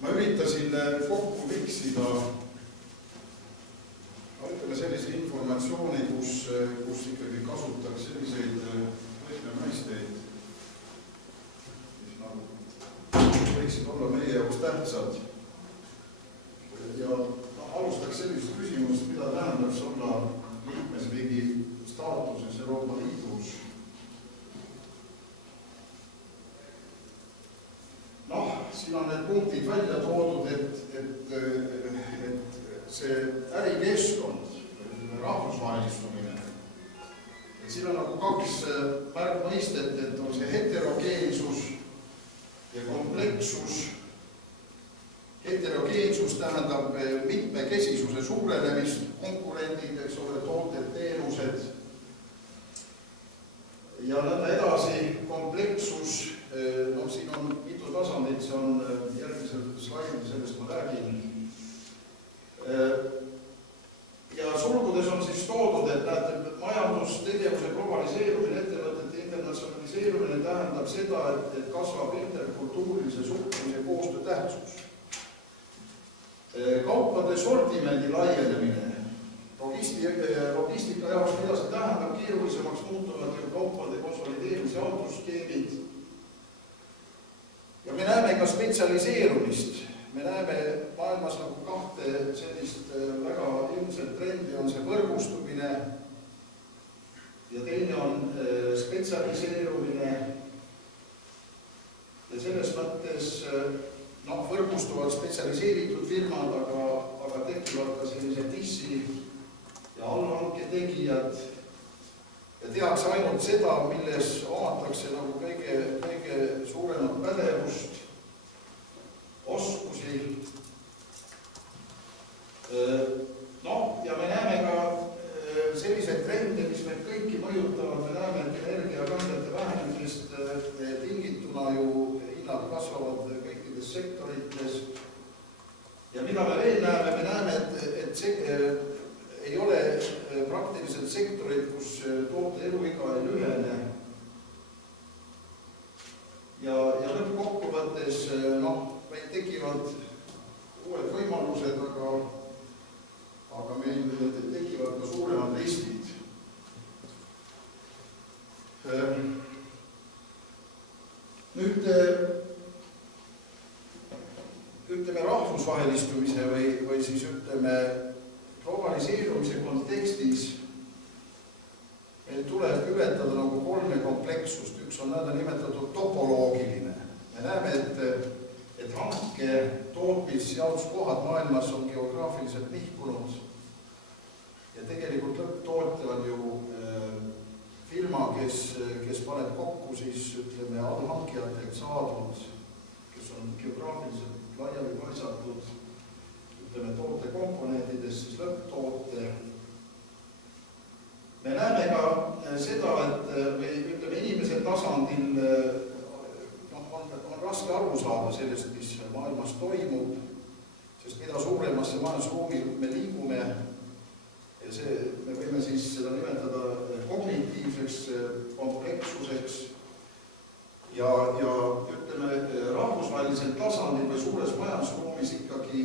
Ma üritasin kokku viksida sellise informatsiooni, kus ikkagi kasutaks selliseid mõisteid, mis võiksid olla meie jaoks tähtsad. Ja alustaks sellisest küsimusest, mida tähendaks olla liikmesriigi staatuses Euroopa Liidus. Siin on need punktid välja toodud, et see ärikeskkond, rahvusvahelistumine, siin on nagu kaks märkmõistet, et on see heterogeensus ja komplekssus. Heterogeensus tähendab mitmekesisuse suurenemist, konkurendid, eks ole, tooted, teenused ja nõnda edasi. Komplekssus, siin on mitu tasandit, see on järgmisel slaidil, sellest ma räägin. Ja sulgudes on siis toodud, et majandustegevuse globaliseerumine, ettevõtete internatsionaliseerumine tähendab seda, et kasvab interkultuurilise suhtlemise koostöö tähtsus. Kaupade sortimendi laienemine, logistika jaoks, mida see tähendab, keerulisemaks muutuvad ju kaupade konsolideerimise haldusskeemid. Ja me näeme ka spetsialiseerumist. Me näeme maailmas nagu kahte sellist väga ilmselt trendi, on see võrgustumine ja teine on spetsialiseerumine. Ja selles mõttes võrgustuvad spetsialiseeritud firmad, aga tekivad ka sellised dissi ja allhanke tegijad ja tehakse ainult seda, milles omatakse nagu kõige suuremat pädevust, oskusi. Ja me näeme ka selliseid trende, mis meid kõiki mõjutavad. Me näeme, et energiakandjate vähenemisest tingituna ju hinnad kasvavad kõikides sektorites. Ja mida me veel näeme? Me näeme, et ei ole praktiliselt sektorid, kus toote eluiga ei lühene. Ja lõppkokkuvõttes meil tekivad uued võimalused, aga meil tekivad ka suuremad riskid. Nüüd ütleme rahvusvahelistumise või siis ütleme globaliseerumise kontekstis meil tuleb ületada nagu kolme komplekssust. Üks on nimetatud topoloogiline. Me näeme, et hanke tootmisjaotuskohad maailmas on geograafiliselt nihkunud ja tegelikult lõpptootja on ju firma, kes paneb kokku siis ütleme allhankijatelt saadud, kes on geograafiliselt laiali paisatud toote komponentidest, siis lõpptoote. Me näeme ka seda, et inimese tasandil on raske aru saada sellest, mis maailmas toimub, sest mida suuremasse majandusruumi me liigume, ja me võime siis seda nimetada kognitiivseks komplekssuseks ja ütleme rahvusvahelisel tasandil või suures majandusruumis ikkagi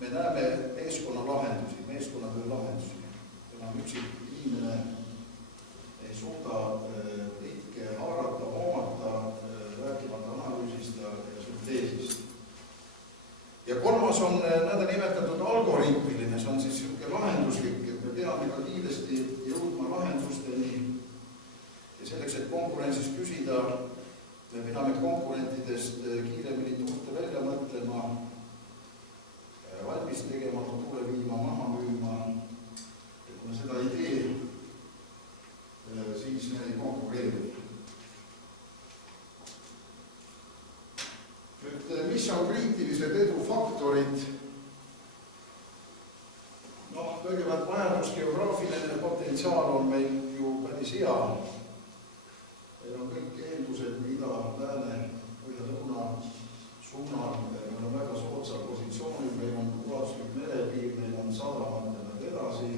me näeme meeskonnatöö lahendusi. Enam üksik inimene ei suuda kõike haarata, hoomata, rääkimata analüüsist ja sünteesist. Ja kolmas on nimetatud algoritmiline, see on siis lahenduslik, et me peame ka kiiresti jõudma lahendusteni ja selleks, et konkurentsis küsida, me peame konkurentidest kiiremini turte välja mõtlema, valmis tegema, tuule viima, maha müüma. Ja kui me seda ei tee, siis me ei konkureeri. Nüüd, mis on kriitilised edufaktorid? Kõigepealt majandusgeograafiline potentsiaal on meil ju päris hea. Meil on kõik eeldused ida, lääne, põhja-lõuna suunal. Meil on väga soodsal positsioonil, meil on ulatuslik merepiir, meil on sadamad ja edasi.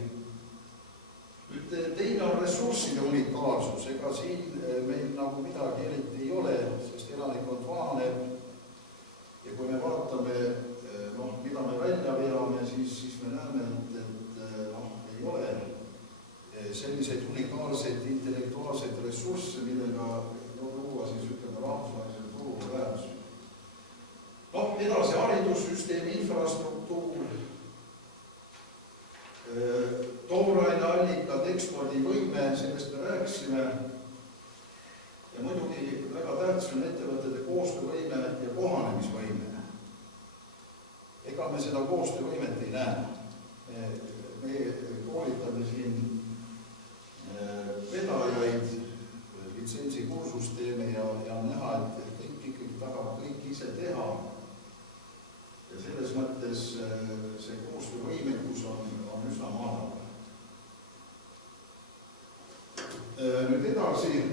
Nüüd teine on ressursside unikaalsus. Ega ega siin meil nagu midagi eriti ei ole, sest elanikkond vananeb ja kui me vaatame, mida me välja veame, siis me näeme, et ei ole selliseid unikaalseid intellektuaalseid ressursse, millega luua rahvusvahelisele turule väärtusi. Edasi haridussüsteemi infrastruktuur, tooraineallikad, ekspordivõime, sellest me rääkisime. Ja muidugi väga tähtis on ettevõtete koostöövõime ja kohanemisvõime. Ega me seda koostöövõimet ei näe. Me koolitame siin vedajaid, litsentsikursust teeme ja on näha, et kõik ikkagi tahab kõik ise teha. Ja selles mõttes see koostöövõimekus on üsna madal. Nüüd edasi.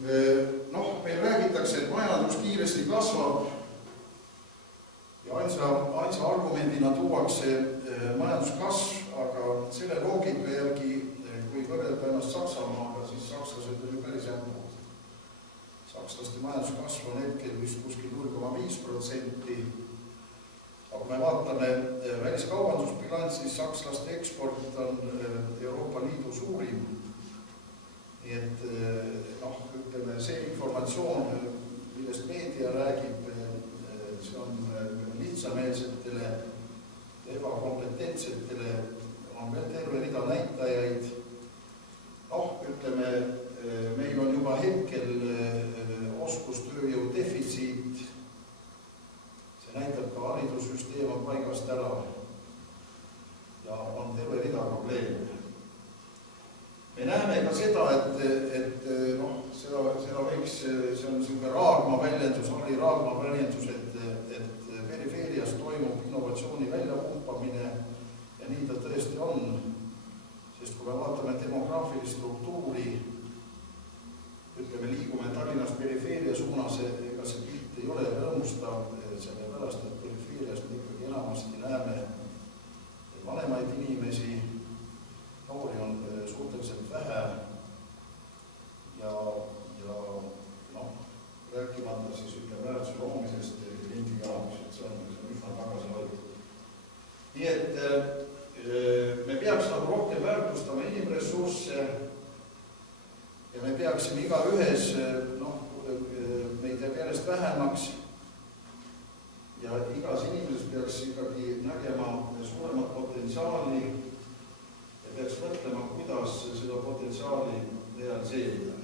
Meil räägitakse, et majandus kiiresti kasvab ja ainsa argumendina tuuakse majanduskasv, aga selle loogika järgi, kui võrrelda ennast Saksamaaga, siis sakslased on ju päris jämnud. Sakslaste majanduskasv on hetkel vist kuskil 0,5%, aga me vaatame väliskaubandusbilanssi, siis sakslaste eksport on Euroopa Liidu suurim. Nii et ütleme, see informatsioon, millest meedia räägib, see on lihtsameelsetele, ebakompetentsetele, on veel terve rida näitajaid. Ütleme, meil on juba hetkel oskustööjõu defitsiit, see näitab ka haridussüsteem on paigast ära ja on terve rida probleeme. Me näeme ka seda, et seda võiks, see on niisugune Raagma väljendus, Harri Raagma väljendus, et perifeerias toimub innovatsiooni väljapumpamine ja nii ta tõesti on, sest kui me vaatame demograafilist struktuuri, ütleme, liigume Tallinnast perifeeria suunas, ega see pilt ei ole rõõmustav, sellepärast, et perifeerias me ikkagi enamasti näeme vanemaid inimesi, noori on suhteliselt vähe ja rääkimata siis väärtuse loomisest kliendi jaoks, et see on üsna tagasihoidlik. Nii et me peaks rohkem väärtustama inimressursse ja me peaksime igaühes, meid jääb järjest vähemaks ja igas inimeses peaks ikkagi nägema suuremat potentsiaali ja peaks mõtlema, kuidas seda potentsiaali realiseerida.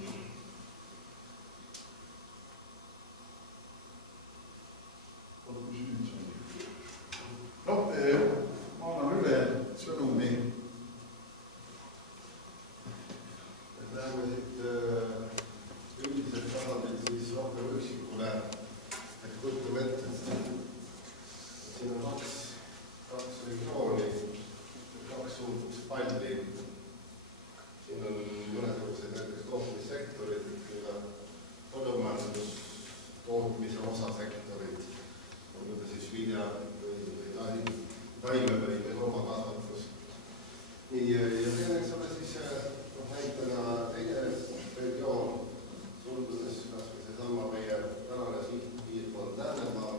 Ma annan üle sõnumi. Läheme siit üldiselt tasandil siis rohkem üksikule, et kujutame ette, et siin on kaks regiooni, kaks suurt palli. Siin on mõnesugused näiteks tootmissektorid, põllumajandus, tootmise osasektorid, on seda siis vilja või taime või loomakasvatus. Ja see võiks olla siis näitena teine regioon, sulgudes kas või seesama meie tänane sihtpiirkond Läänemaa.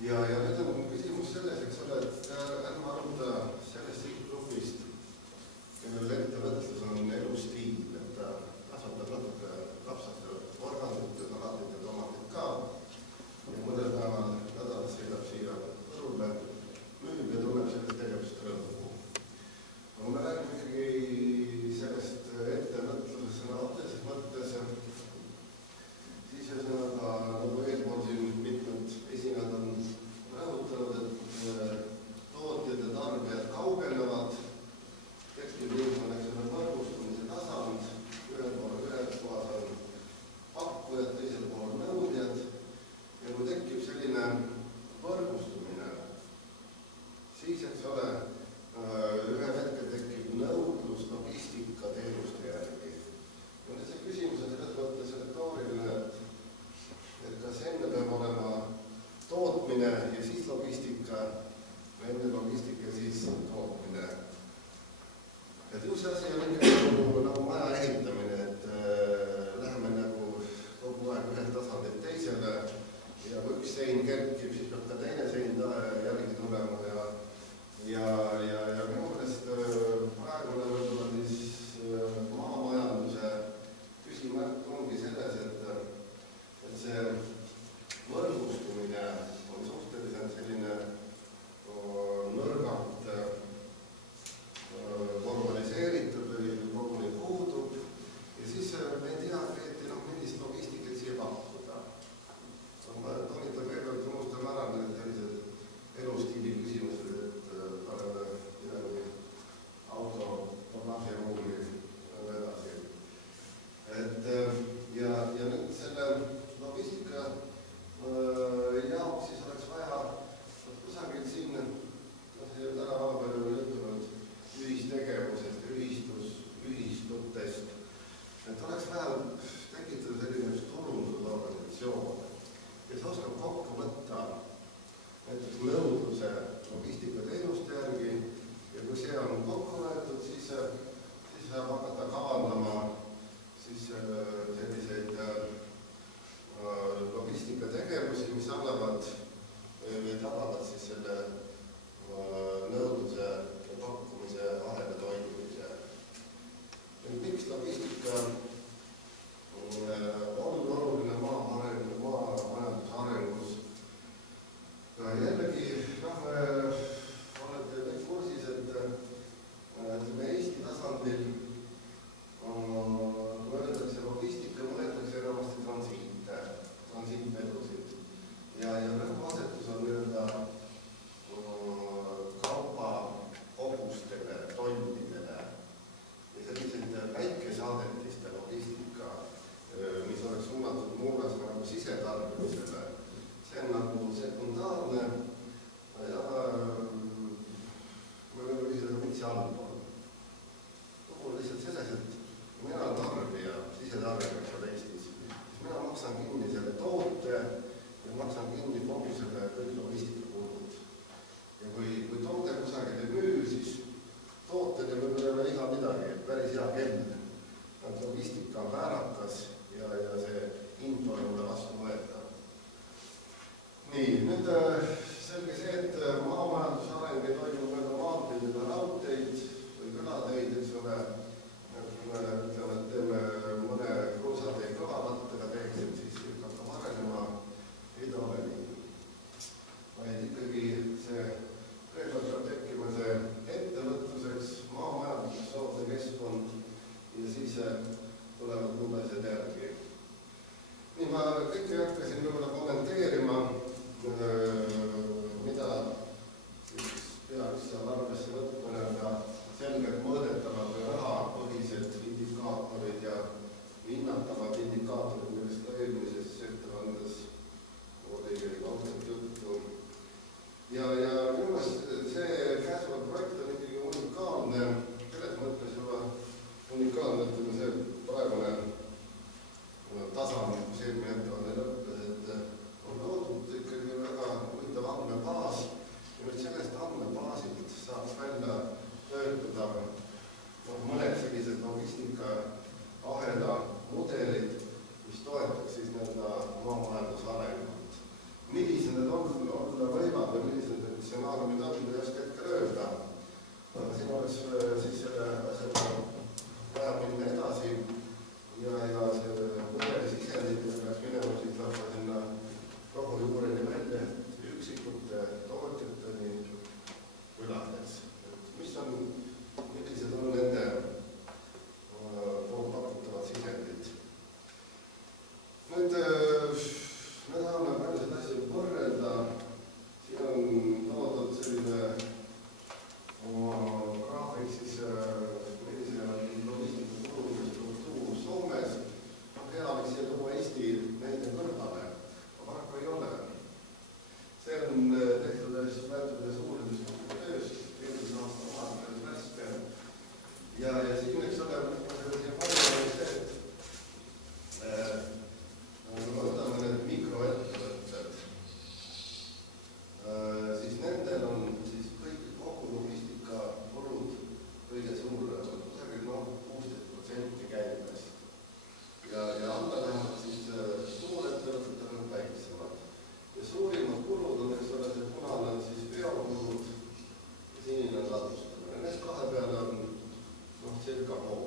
Ja nüüd on küsimus selles, eks ole, et ärme aruta sellest sihtgrupist, kellel ettevõtlus on elustiil, et ta kasvatab natuke lapsastel organdit ja salatid ja tomatid ka. Ja mõnel päeval nädalas sõidab siia Võrule, müüb ja tunneb sellest tegevust rõõmu. Kui me räägime allpool. Lugu on lihtsalt selles, et kui mina olen tarbija, sisetarbija, eks ole Eestis, siis mina maksan kinni selle toote ja maksan kinni kogu selle kõik logistikakulud. Ja kui toode kusagil ei müü, siis tootele võib-olla ei iga midagi, päris hea kell. Logistika on väärakas ja see info on mulle vastu võetav. Nii, nüüd selge see, et maamajanduse areng ei toimu mööda maanteid ja raudteid või kõlateid, eks ole. Ütleme, et teeme mõne kruusatee kõvavattega teeksid, siis hakkab arenema, ei ole nii. Vaid ikkagi see kõigepealt peab tekkima see ettevõtluseks, maamajanduseks soodne keskkond ja siis tulevad muud asjad järgi. Nii, ma kõike hakkasin võib-olla kommenteerima, mida peaks seal arvesse võtmine ja selgelt mõõdetavad või rahapõhised indikaatorid ja hinnatavad indikaatorid, millest ka eelmises ettekandes oli kaugelt juttu. Ja minu meelest see käesolev projekt on ikkagi unikaalne, selles mõttes juba unikaalne, ütleme see praegune tasand, kus eelmine ettekanne lõppes, et on loodud ikkagi väga huvitav andmebaas ja nüüd sellest andmebaasilt saab välja töötada mõned sellised logistika ahela mudelid, mis toetaks siis maamajanduse arengut. Millised need olla võivad või millised need stsenaariumid on, ei oska hetkel öelda. Siin oleks siis selle asjaga vaja minna edasi ja see mudeli sisendid peaks minema siis lausa sinna kogu juureni välja üksikute tootjateni külades. Millised on nende pakutavad sisendid? Nüüd me tahame paljusid asju võrrelda. Siin on toodud selline graafik siis millise logistika kulumise struktuur Soomes. Hea võiks siia tuua Eesti näite kõrvale, aga paraku ei ole. See on tehtud lähtudes uuridest tööst, eelmise aasta vahepeal värske. Ja siin võiks olla see palju see, et võtame need mikroettevõtted, siis nendel on siis kõik kogu logistika kulud kõige suuremad, kusagil 16% käibest. Ja alla lähevad siis suurettevõtted on väiksemad. Ja suurimad kulud on, eks ole, see punane on siis veokulud ja sinine on ladustamine. Need kahe peale on circa pool.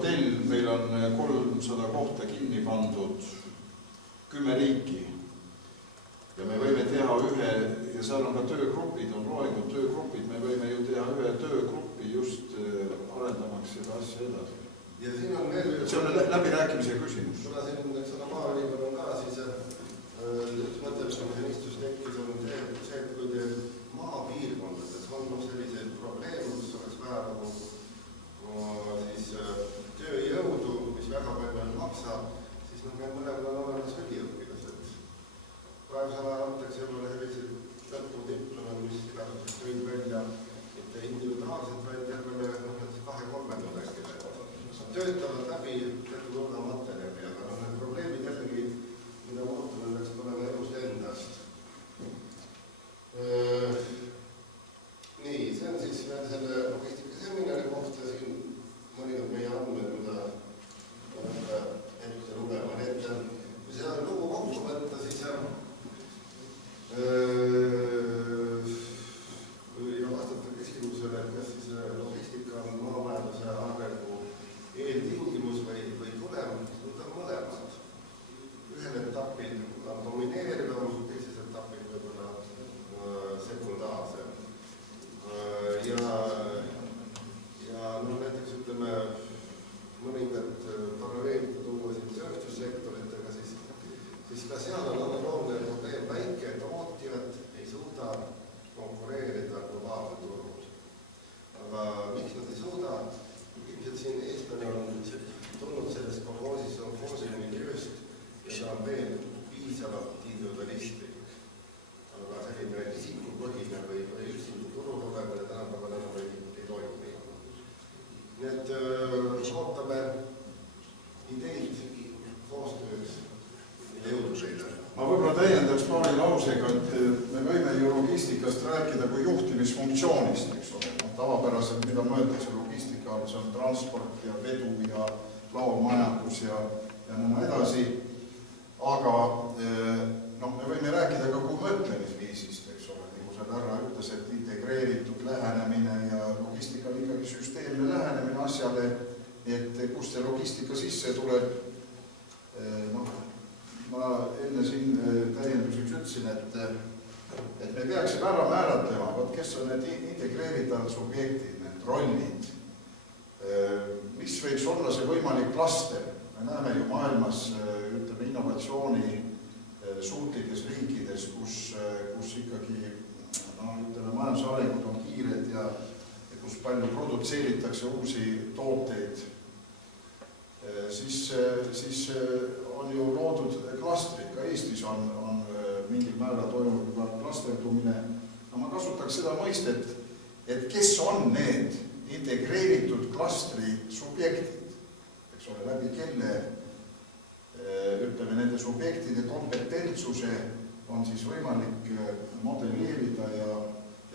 hotell, meil on 300 kohta kinni pandud, 10 riiki. Ja me võime teha ühe, ja seal on ka töögrupid, on loengud töögrupid, me võime ju teha ühe töögrupi just arendamaks seda asja edasi. Ja siin on veel... See on läbirääkimise küsimus. Kuna siin seda maaülikool on ka, siis üks mõtlemismehhanistus tekkis on see, et kui te maapiirkondades on selliseid probleeme, kus oleks vaja siis tööjõudu, mis väga palju ei maksa, siis meil mõlemad on olemas üliõpilased. Praegusel ajal antakse juba sellised lõpudiplome, mis igasugused tõid välja, mitte individuaalselt, vaid tervele 2-3 tudengile. Töötavad läbi teatud hulga materjali, aga need probleemid jällegi, mida muutuma peaks tulema elust endast. Nii, see on siis veel selle logistikaseminari kohta, siin mõningad meie andmed, mida oleme ette lugema. Kui seda lugu kokku võtta, siis ja vastata küsimusele, et kas siis logistika on maamajanduse arengu eeltingimus või tulem, siis võtab mõlemad. Ühel etapil on domineerivam, teises etapil võib-olla sekundaarsem. Ja näiteks ütleme mõningad paralleelid tuua siin tööstussektoritega, siis ka seal on analoogne probleem. Väike tootjad ei suuda konkureerida globaalsel turul. Aga miks nad ei suuda? Ilmselt siin eestlane on tulnud sellest konfoosiumiljööst ja ta on veel piisavalt individualistlik. Aga selline isikupõhine või üksindu turul olemine tänapäeval enam ei toimi. Nii et ootame ideid koostööks ja jõudu teile. Ma võib-olla täiendaks paari lausega, et me võime ju logistikast rääkida kui juhtimisfunktsioonist, eks ole. Tavapäraselt, mida mõeldakse logistika all, see on transport ja vedu ja laomajandus ja nõnda edasi. Aga me võime rääkida ka kui mõtlemisviisist, eks ole. Nagu see härra ütles, et integreeritud lähenemine ja logistika on ikkagi süsteemne lähenemine asjale, et kust see logistika sisse tuleb. Ma enne siin täienduseks ütlesin, et me peaksime ära määratlema, kes on need integreeritavad subjektid, need rollid, mis võiks olla see võimalik klaster. Me näeme ju maailmas innovatsiooni suutlikes riikides, kus ikkagi majandusarengud on kiired ja kus palju produtseeritakse uusi tooteid, siis on ju loodud klastrid, ka Eestis on mingil määral toimub juba klasterdumine. Ma kasutaks seda mõistet, et kes on need integreeritud klastri subjektid, eks ole, läbi kelle, ütleme, nende subjektide kompetentsuse on siis võimalik modelleerida ja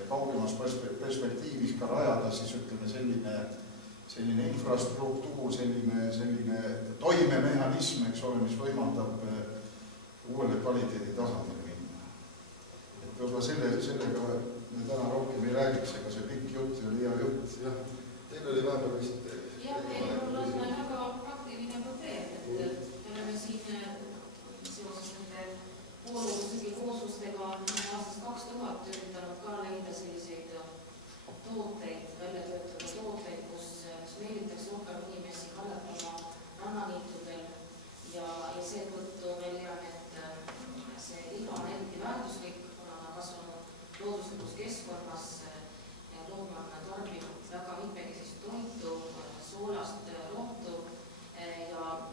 kaugemas perspektiivis ka rajada siis, ütleme, selline infrastruktuur, selline toimemehhanism, eks ole, mis võimaldab uuele kvaliteedi tasandile minna. Et võib-olla sellega me täna rohkem ei räägiks, ega see pikk jutt ja hea jutt. Teil oli vahepeal vist... meil on väga praktiline probleem, et me oleme siin seoses nende poolooslike kooslustega aastast 2000 üritanud ka leida selliseid tooteid, välja töötada tooteid, kus meelitakse rohkem inimesi kallatama rannaniitudel ja seetõttu me leiame, et see liha on eriti väärtuslik, kuna on kasvanud looduslikus keskkonnas, loom on tarbinud väga mitmekesist toitu, soolast rohtu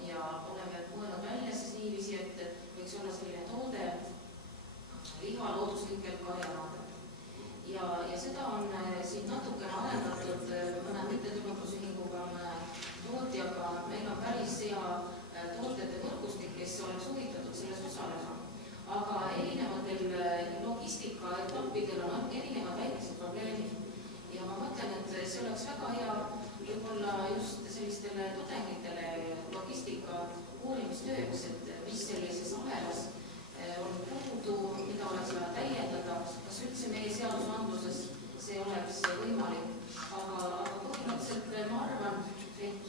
ja oleme mõelnud välja siis niiviisi, et võiks olla selline toode liha looduslikel karjanadel. Ja seda on siin natukene arendatud mõne mittetulundusühinguga, mõne tootjaga. Meil on päris hea tootjate võrgustik, kes oleks huvitatud selles osalema. Aga erinevatel logistika etappidel on erinevad väikesed probleemid. Ja ma mõtlen, et see oleks väga hea võib-olla just sellistele tudengitele logistika uurimistööks, et mis sellises ahelas on puudu, mida oleks vaja täiendada, kas üldse meie seadusandluses see oleks võimalik. Aga põhimõtteliselt ma arvan, et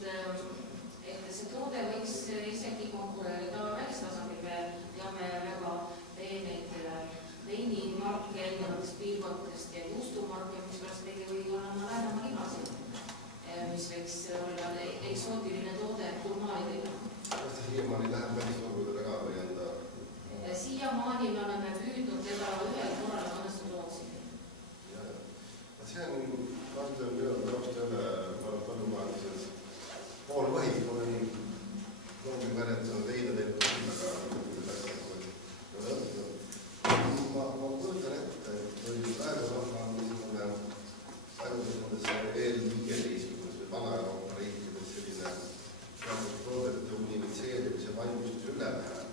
siiamaani läheb välisturgudele ka või enda? Siiamaani me oleme püüdnud teda ühel korral õnnestu Rootsi. See on ausalt jälle põllumajanduses pool võhis, ma olen loomi mäletatud eile teinud, aga ma kujutan ette, et oli praegu rahva niisugune paljudes eelviieliiskudes või Vana-Euroopa riikides selline toodete unifitseerimise valmistus üle läheb,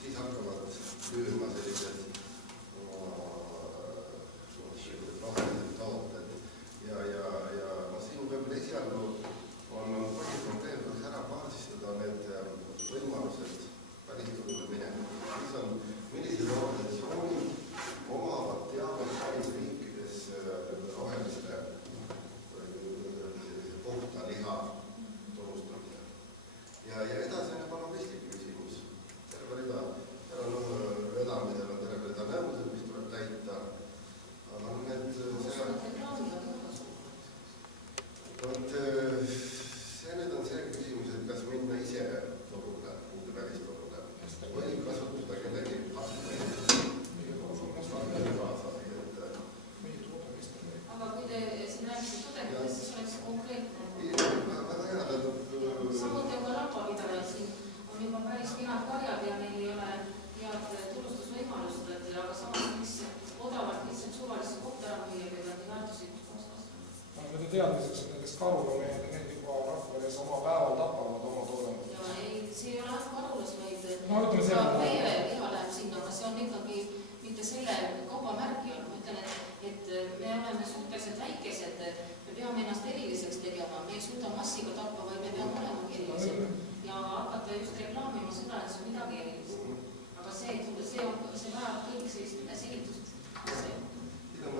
siis hakkavad lüüma sellised rohelised tooted ja ma siin võib-olla esialgu on põhiprobleem, kuidas ära baasistada need võimalused välisturule minema. Siis on, millised organisatsioonid omavad teavet välisriikides roheliste puhta liha turustamisel. Ja edasi on juba logistika küsimus. Terve rida, vedamisel on terve rida nõuded, mis tuleb täita. Aga need need on see küsimus, et kas minna ise turule, uude välisturule või kasutada kellegi aga kui te siin räägite tudengitest, siis oleks konkreetne. Samuti on ka rahvapidajaid, siin on juba päris kenad karjad ja neil ei ole head turustusvõimalust, aga samas miks odavalt lihtsalt suvalisse kohta ära müüa või nii väärtuslikult kasvada. Nende teadmiseks, et nendest karulomehed need juba rahvades oma päeval tapavad oma toodangut. Ja ei, see ei ole ainult karulas, vaid meie liha läheb sinna, aga see on ikkagi mitte selle kaubamärgi on. Ma ütlen, et me oleme suhteliselt väikesed, me peame ennast eriliseks tegema, me ei suuda massiga tappa, vaid me peame olema erilised ja hakata just reklaamima seda, et see on midagi erilist. Aga see vajab kõik sellist selgitust. Siin on